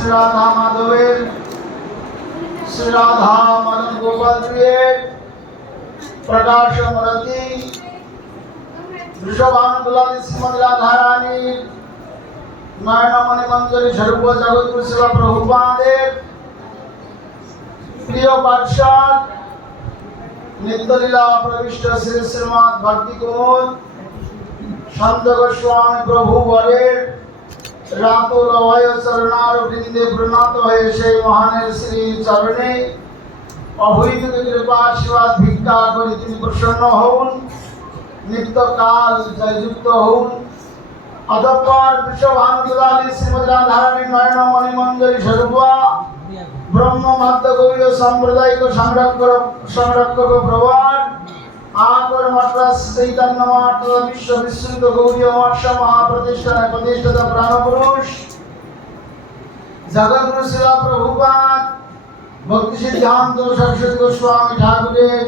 শ্রী রাধা মাধবের শ্রী রাধা মদন গোপাল প্রিয়ের প্রকাশ মূর্তি বৃষভানুকুলানি শ্রীমদ রাধা রানীর নয়নমণি মঞ্জরি স্বরূপ জগৎগুরু শিল প্রভুপাদের প্রিয় পার্ষদ নিত্যলীলা প্রবিষ্ট শ্রী শ্রীমৎ ভক্তি কুমুদ সন্ত গোস্বামী প্রভু বরের রাতুল অভয় চরণার বৃন্দে প্রণত হয়ে সেই মহানের শ্রী চরণে অবৈধ কৃপা আশীর্বাদ ভিক্ষা করে তিনি প্রসন্ন হন, নিত্যকাল জয়যুক্ত হন। অতঃপর বিশ্বভানুকুলানি শ্রীমদ রাধারানী নয়নমণি মঞ্জরি স্বরূপা ব্রহ্ম মাধ্য গৌরীয় সাম্প্রদায়িক সংরক্ষক প্রভার আগর মাত্রাস চৈতন্য মঠ বিশ্ব বিশ্বৃত গৌরীয় মঠ মহাপ্রতিষ্ঠানে প্রতিষ্ঠিত প্রাণপুরুষ জগৎগুরু শিল প্রভুপাদ ভক্তি সিদ্ধান্ত সরস্বতী গোস্বামী ঠাকুরের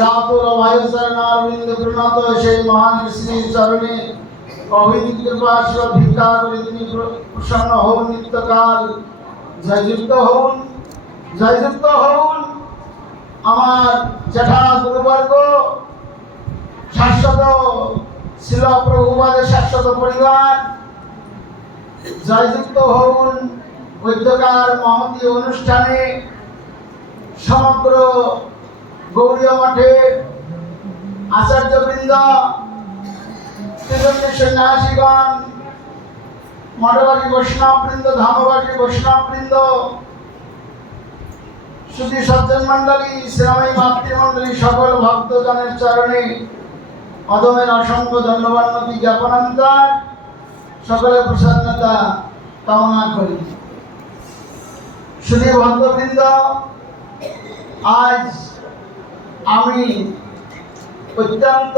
রাতুল অভয় চরণারবিন্দ প্রণত সেই মহান শ্রী চরণে অভিধি কৃপা আশীর্বাদ ভিক্ষা করে তিনি প্রসন্ন হন, নিত্যকাল জয়যুক্ত হন, জয়যুক্ত হন। আমার জ্যাঠা গুরুবর্গ, শাশ্বত শিল প্রভুপাদের শাশ্বত পরিবার জয়যুক্ত হন। মধ্যকার মহতী অনুষ্ঠানে সমগ্র গৌরীয় মঠের আচার্যবৃন্দ, ত্রিদণ্ডী সন্ন্যাসীগণ, মঠবাসী বৈষ্ণববৃন্দ, ধামবাসী বৈষ্ণববৃন্দ, শুধু সজ্জন মণ্ডলী, শ্রীরামী মাতৃমণ্ডলী, সকল ভক্তজনের চরণে অদমের অসংখ্য ধন্যবাদ জ্ঞাপনান্তর সকলের প্রসন্নতা কামনা করি। শুধু ভক্তবৃন্দ, আজ আমি অত্যন্ত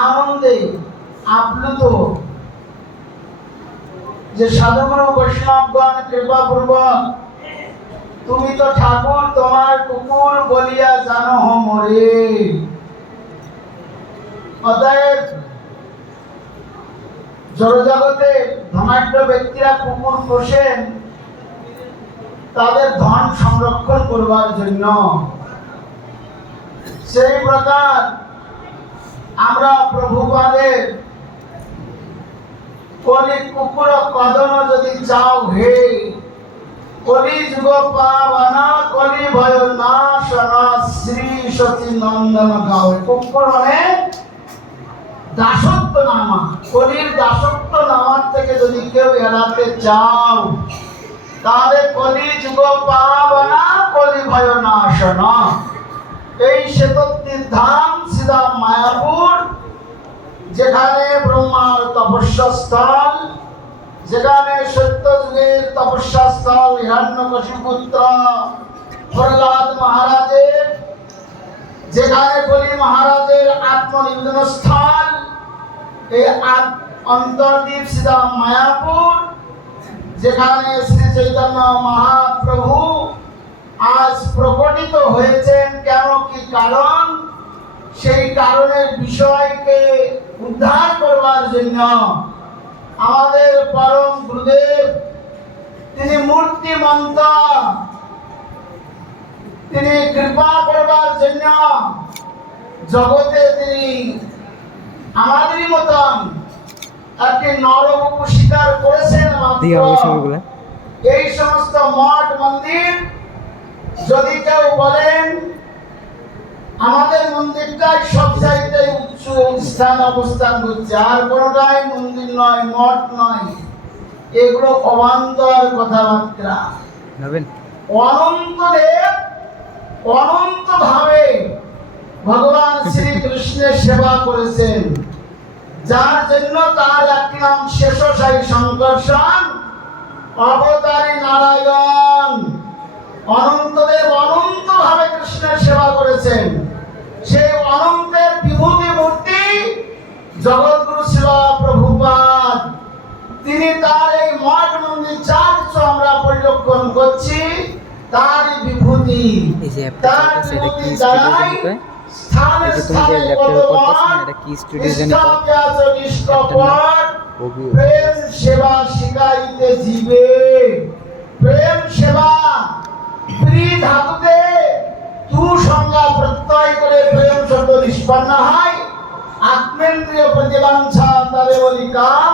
আনন্দে আপ্লুত যে সাধুগুরু বৈষ্ণবগণ কৃপাপূর্বক তুমি তো ঠাকুর তোমার কুকুর বলিয়া জানো মোরে। অতএব জড়জগতে ধনাঢ্য ব্যক্তিরা কুকুর পোষেন তাদের ধন সংরক্ষণ করবার জন্য। সেই প্রকার আমরা প্রভুপাদের কলি কুকুর কদম যদি চাও হে, কলি যুগ পাবনা কলি ভয় নাশনা শ্রী সতী নন্দন গাও। কুকুর মানে দাসত্ব নামা, কলির দাসত্ব নামার থেকে যদি কেউ এড়াতে চাও তাহলে কলি যুগ পাবনা কলি ভয় নাশনা। এই শ্বেতদ্বীপ ধাম সিধা মায়াপুর, যেখানে ব্রহ্মার তপস্যা স্থল, যেখানে সত্য যুগের তপস্যা স্থল হিরণ্যকশিপু পুত্র প্রহ্লাদ মহারাজের, যেখানে বলি মহারাজের আত্মনিবেদন স্থল, এই অন্তর্দ্বীপ সিধা মায়াপুর, যেখানে শ্রী চৈতন্য মহাপ্রভু আজ প্রকটিত হয়েছেন। কেন, কি কারণ, সেই কারণের বিষয়কে উদ্ধার করবার জন্য আমাদের পরম গুরুদেব তিনি মূর্তিমন্ত, তিনি কৃপা করবার জন্য জগতে তিনি আমাদেরই মতন একটি নররূপ স্বীকার করেছেন। এই সমস্ত মঠ মন্দির যদি কেউ বলেন আমাদের মন্দিরটাই সবচাইতে উচ্চ স্থান অবস্থান করছে, আর কোনোটাই মন্দির নয়, মঠ নয়, এগুলো অবান্তর কথাবার্তা। অনন্তদেব অনন্ত ভাবে ভগবান শ্রীকৃষ্ণের সেবা করেছেন, যার জন্য তার একটি নাম শেষশায়ী সংকর্ষণ, অবতারী নারায়ণ। অনন্তদেব অনন্ত ভাবে কৃষ্ণের সেবা করেছেন। সেই অনন্তের বিভূতি মূর্তি জগৎগুরু শিল প্রভুপাদ, তিনি তার এই মঠ মন্দির যা কিছু আমরা পরিলক্ষণ করছি তার বিভূতি, তার বিভূতি দ্বারাই স্থানে স্থানে প্রেম সেবা শিখাইতে জীবে। প্রেম সেবা প্রি ধাতুতে তু সংজ্ঞা প্রত্যয় করে প্রেম শব্দ নিষ্পন্ন হয়। আত্মেন্দ্রিয় প্রতিবাঞ্ছা তারে বলি কাম।